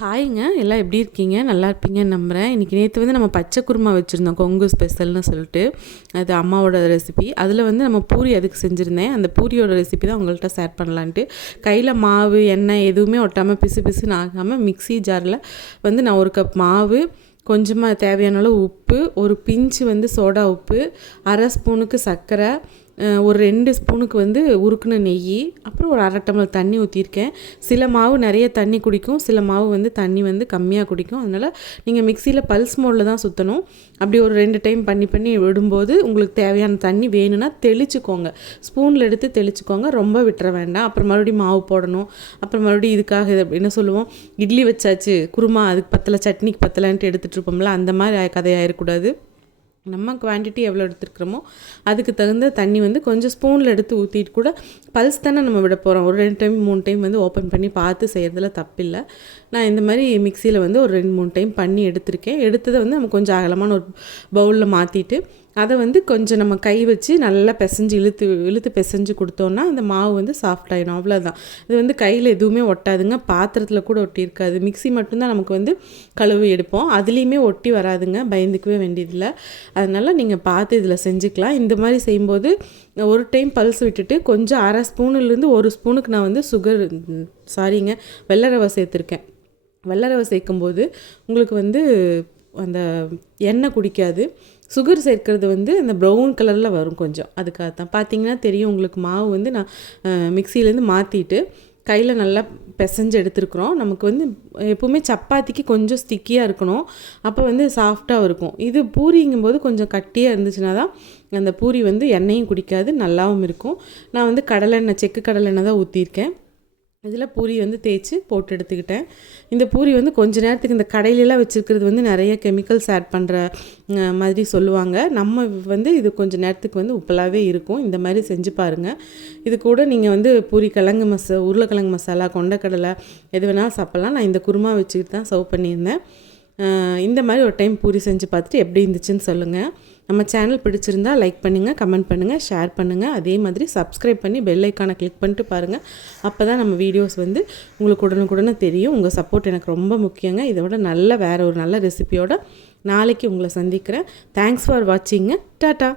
ஹாய்ங்க, எல்லாம் எப்படி இருக்கீங்க? நல்லா இருப்பீங்கன்னு நம்புகிறேன். இன்றைக்கி நேற்று வந்து நம்ம பச்சை குருமா வச்சுருந்தோம், கொங்கு ஸ்பெஷல்னு சொல்லிட்டு. அது அம்மாவோட ரெசிபி. அதில் வந்து நம்ம பூரி அதுக்கு செஞ்சுருந்தேன். அந்த பூரியோட ரெசிபி தான் உங்கள்கிட்ட ஷேர் பண்ணலான்ட்டு. கையில் மாவு எண்ணெய் எதுவுமே ஒட்டாமல் பிசு பிசுன்னு ஆகாமல் மிக்ஸி ஜாரில் வந்து நான் 1 கப் மாவு, கொஞ்சமாக தேவையான அளவு உப்பு, ஒரு பிஞ்சு வந்து சோடா உப்பு, 1/2 ஸ்பூனுக்கு சர்க்கரை, ஒரு 2 ஸ்பூனுக்கு வந்து உருக்குன நெய், அப்புறம் ஒரு 1/2 டம்ளர் தண்ணி ஊற்றிருக்கேன். சில மாவு நிறைய தண்ணி குடிக்கும், சில மாவு வந்து தண்ணி வந்து கம்மியாக குடிக்கும். அதனால் நீங்கள் மிக்சியில் பல்ஸ் மோடில் தான் சுற்றணும். அப்படி ஒரு 2 டைம் பண்ணி விடும்போது உங்களுக்கு தேவையான தண்ணி வேணும்னா தெளிச்சுக்கோங்க. ஸ்பூனில் எடுத்து தெளிச்சுக்கோங்க, ரொம்ப விட்டுற வேண்டாம். அப்புறம் மறுபடியும் மாவு போடணும். அப்புறம் மறுபடியும் இதுக்காக என்ன சொல்லுவோம், இட்லி வச்சாச்சு குருமா அதுக்கு பத்தலை, சட்னிக்கு பத்தலைன்ட்டு எடுத்துகிட்டு இருப்போம்ல, அந்த மாதிரி கதையாயிருக்கூடாது. நம்ம குவான்டிட்டி எவ்வளோ எடுத்துருக்குறோமோ அதுக்கு தகுந்த தண்ணி வந்து கொஞ்சம் ஸ்பூனில் எடுத்து ஊற்றிட்டு கூட பல்ஸ் தானே நம்ம விட போகிறோம். ஒரு 2 டைம் 3 டைம் வந்து ஓப்பன் பண்ணி பார்த்து செய்கிறதுல தப்பில்லை. நான் இந்த மாதிரி மிக்சியில் வந்து ஒரு 2-3 டைம் பண்ணி எடுத்திருக்கேன். எடுத்ததை வந்து நம்ம கொஞ்சம் அகலமான ஒரு பவுலில் மாற்றிட்டு அதை வந்து கொஞ்சம் நம்ம கை வச்சு நல்லா பிசைஞ்சு இழுத்து பிசைஞ்சு கொடுத்தோன்னா அந்த மாவு வந்து சாஃப்ட் ஆகிடும். அவ்வளோதான். இது வந்து கையில் எதுவுமே ஒட்டாதுங்க, பாத்திரத்தில் கூட ஒட்டி இருக்காது. மிக்ஸி மட்டும்தான் நமக்கு வந்து கழுவி எடுப்போம், அதுலேயுமே ஒட்டி வராதுங்க, பயந்துக்கவே வேண்டியதில்லை. அதனால் நீங்கள் பார்த்து இதில் செஞ்சுக்கலாம். இந்த மாதிரி செய்யும்போது ஒரு டைம் பல்ஸ் விட்டுட்டு கொஞ்சம் 1/2 ஸ்பூனுலேருந்து 1 ஸ்பூனுக்கு நான் வந்து வெள்ளை ரவை சேர்த்துருக்கேன். வெள்ளை ரவை சேர்க்கும்போது உங்களுக்கு வந்து அந்த எண்ணெய் குடிக்காது. சுகர் சேர்க்கிறது வந்து அந்த ப்ரௌன் கலரில் வரும் கொஞ்சம், அதுக்காக தான். பார்த்தீங்கன்னா தெரியும் உங்களுக்கு, மாவு வந்து நான் மிக்சியிலேருந்து மாற்றிட்டு கையில் நல்லா பிசைஞ்சு எடுத்துருக்குறோம். நமக்கு வந்து எப்போவுமே சப்பாத்திக்கு கொஞ்சம் ஸ்டிக்கியாக இருக்கணும், அப்போ வந்து சாஃப்டாக இருக்கும். இது பூரிங்கும்போது கொஞ்சம் கட்டியாக இருந்துச்சுன்னா தான் அந்த பூரி வந்து எண்ணெயும் குடிக்காது, நல்லாவும் இருக்கும். நான் வந்து செக்கு கடலெண்ணெய் தான் ஊற்றிருக்கேன். இதில் பூரி வந்து தேய்ச்சி போட்டு எடுத்துக்கிட்டேன். இந்த பூரி வந்து கொஞ்ச நேரத்துக்கு, இந்த கடையிலலாம் வச்சுருக்கிறது வந்து நிறைய கெமிக்கல்ஸ் ஆட் பண்ணுற மாதிரி சொல்லுவாங்க. நம்ம வந்து இது கொஞ்சம் நேரத்துக்கு வந்து உப்பலாகவே இருக்கும். இந்த மாதிரி செஞ்சு பாருங்கள். இது கூட நீங்கள் வந்து பூரி உருளைக்கிழங்கு மசாலா, கொண்டக்கடலை எது வேணாலும் சாப்பிட்லாம். நான் இந்த குருமா வச்சுக்கிட்டு தான் சர்வ் பண்ணியிருந்தேன். இந்த மாதிரி ஒரு டைம் பூரி செஞ்சு பார்த்துட்டு எப்படி இருந்துச்சுன்னு சொல்லுங்கள். நம்ம சேனல் பிடிச்சிருந்தா லைக் பண்ணுங்கள், கமெண்ட் பண்ணுங்கள், ஷேர் பண்ணுங்கள். அதே மாதிரி சப்ஸ்கிரைப் பண்ணி பெல் ஐக்கானை கிளிக் பண்ணிட்டு பாருங்கள். அப்போ தான் நம்ம வீடியோஸ் வந்து உங்களுக்கு உடனுக்குடனே தெரியும். உங்கள் சப்போர்ட் எனக்கு ரொம்ப முக்கியங்க. இதோட வேறு ஒரு நல்ல ரெசிபியோட நாளைக்கு உங்களை சந்திக்கிறேன். Thanks for வாட்சிங்க. டாட்டா.